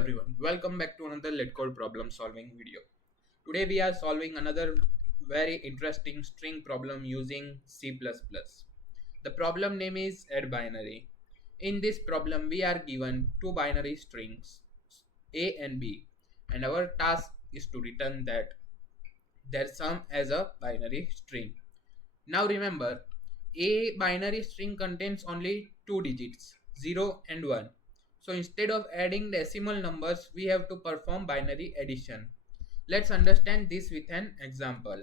everyone, welcome back to another LeetCode problem solving video. Today we are solving another very interesting string problem using C++. The problem name is add binary. In this problem we are given two binary strings A and B, and our task is to return that their sum as a binary string. Now remember, a binary string contains only two digits, 0 and 1. So instead of adding decimal numbers, we have to perform binary addition. Let's understand this with an example.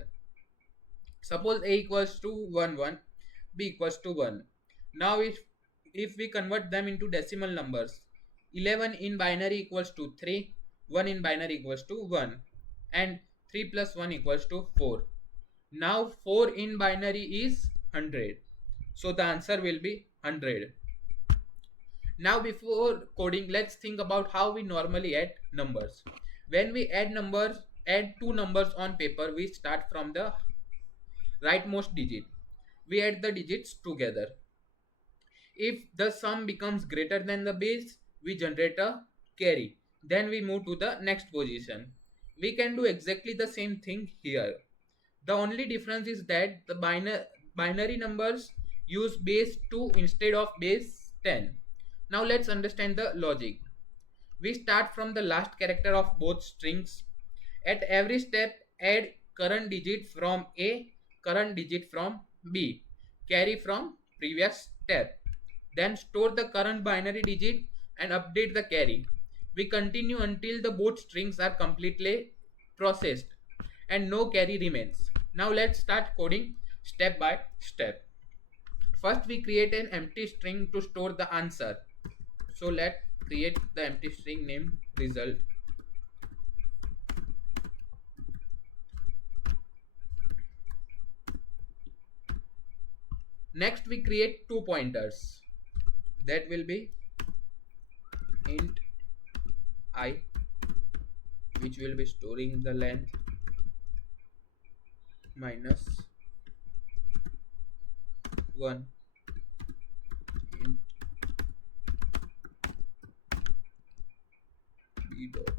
Suppose a equals to 1 1, b equals to 1. Now if we convert them into decimal numbers, 11 in binary equals to 3, 1 in binary equals to 1, and 3 plus 1 equals to 4. Now 4 in binary is 100. So the answer will be 100. Now before coding, let's think about how we normally add numbers. When we add two numbers on paper, we start from the rightmost digit. We add the digits together. If the sum becomes greater than the base, we generate a carry. Then we move to the next position. We can do exactly the same thing here. The only difference is that the binary numbers use base 2 instead of base 10. Now let's understand the logic. We start from the last character of both strings. At every step, add current digit from A, current digit from B, carry from previous step. Then store the current binary digit and update the carry. We continue until the both strings are completely processed and no carry remains. Now let's start coding step by step. First we create an empty string to store the answer. So let's create the empty string named result. Next we create two pointers. That will be int I, which will be storing the length, minus 1 int b dot.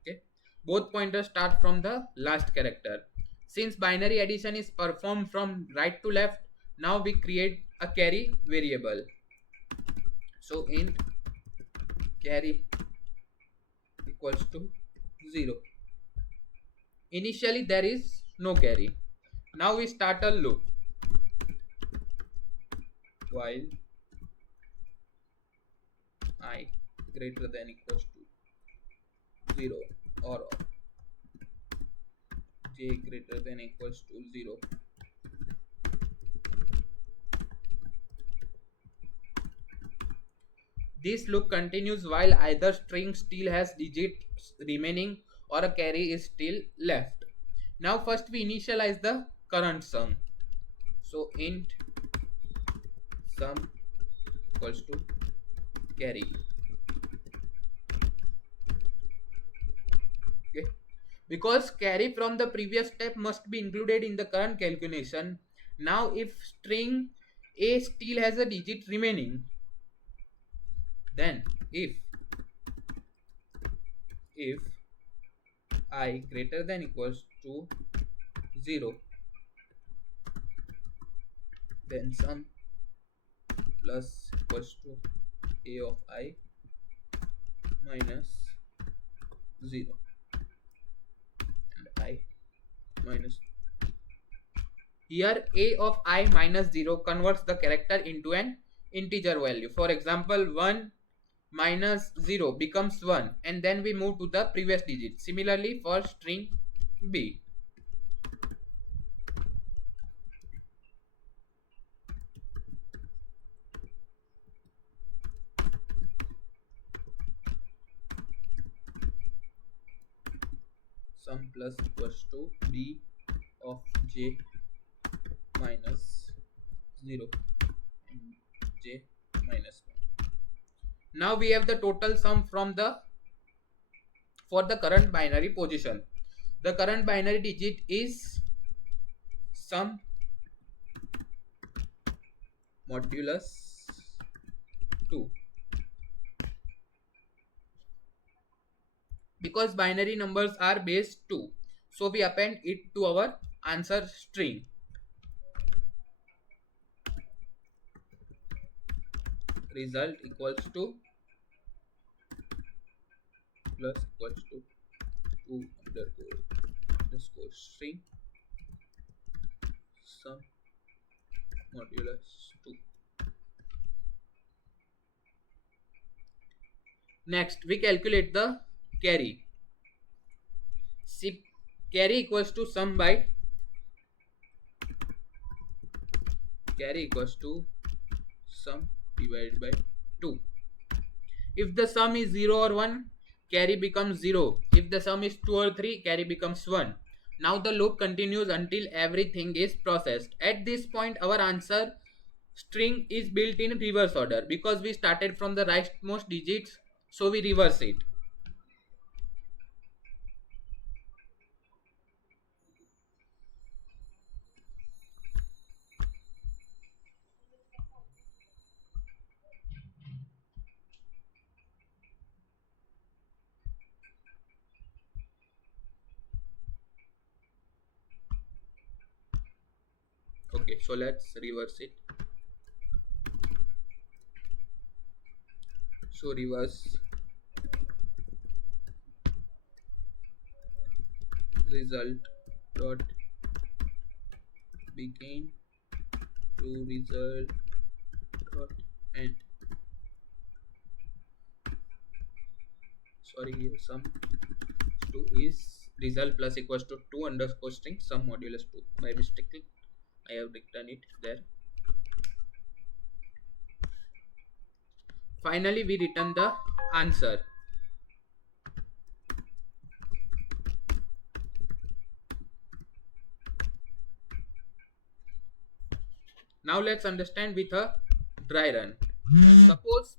Okay, both pointers start from the last character. Since binary addition is performed from right to left, now we create a carry variable. So int carry equals to 0. Initially there is no carry. Now we start a loop while I greater than equals to 0 or j greater than equals to 0. This loop continues while either string still has digits remaining or a carry is still left. Now first we initialize the current sum. So int sum equals to carry. Okay. Because carry from the previous step must be included in the current calculation. Now if string A still has a digit remaining, then if I greater than equals to 0, then sum plus equals to A of I minus 0 and I minus. Here A of I minus 0 converts the character into an integer value. For example, 1 minus 0 becomes 1, and then we move to the previous digit. Similarly for string B. Sum plus equals to B of j minus 0 and j minus 1. Now we have the total sum for the current binary position. The current binary digit is sum modulus 2. Because binary numbers are base 2, so we append it to our answer string. Result equals to plus equals to 2 underscore string sum modulus 2. Next, we calculate the carry. See, carry equals to sum by carry equals to sum divided by 2. If the sum is 0 or 1, carry becomes 0. If the sum is 2 or 3, carry becomes 1. Now the loop continues until everything is processed. At this point, our answer string is built in reverse order because we started from the rightmost digits, so we reverse it. Okay, so let's reverse it. So reverse result dot begin to result dot end. Sorry, here sum 2 is result plus equals to 2 underscore string sum modulus 2. By mistake I have written it there. Finally, we return the answer. Now let's understand with a dry run. Suppose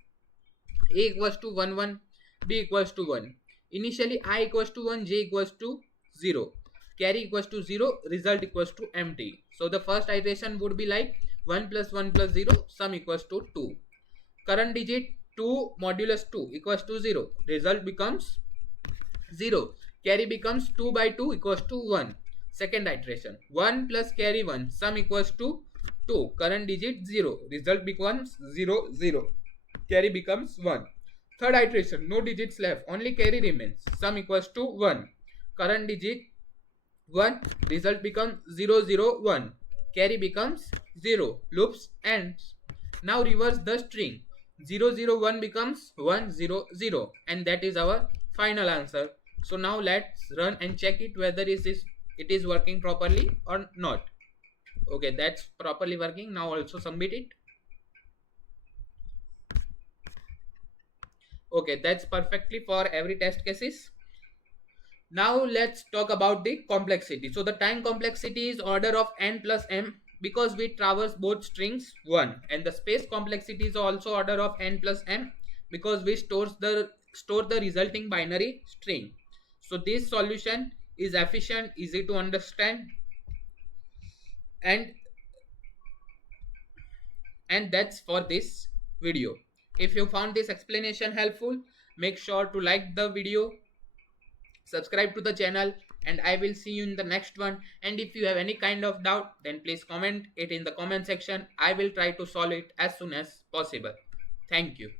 a equals to 1 1, b equals to 1. Initially I equals to 1, j equals to 0, carry equals to 0, result equals to empty. So the first iteration would be like 1 plus 1 plus 0, sum equals to 2. Current digit 2 modulus 2 equals to 0, result becomes 0, carry becomes 2 by 2 equals to 1. Second iteration 1 plus carry 1, sum equals to 2, current digit 0, result becomes 0 0, carry becomes 1. Third iteration, no digits left, only carry remains, sum equals to 1, current digit 1, result becomes 0 0 1, carry becomes 0, loops ends. Now reverse the string, 0 0 1 becomes 1 0 0, and that is our final answer. So now let's run and check it whether it is working properly or not. Okay, that's properly working. Now also submit it. Okay, that's perfectly for every test cases. Now let's talk about the complexity. So the time complexity is order of n plus m because we traverse both strings 1, and the space complexity is also order of n plus m because we store the resulting binary string. So this solution is efficient, easy to understand, and that's for this video. If you found this explanation helpful, make sure to like the video, subscribe to the channel, and I will see you in the next one. And if you have any kind of doubt, then please comment it in the comment section. I will try to solve it as soon as possible. Thank you.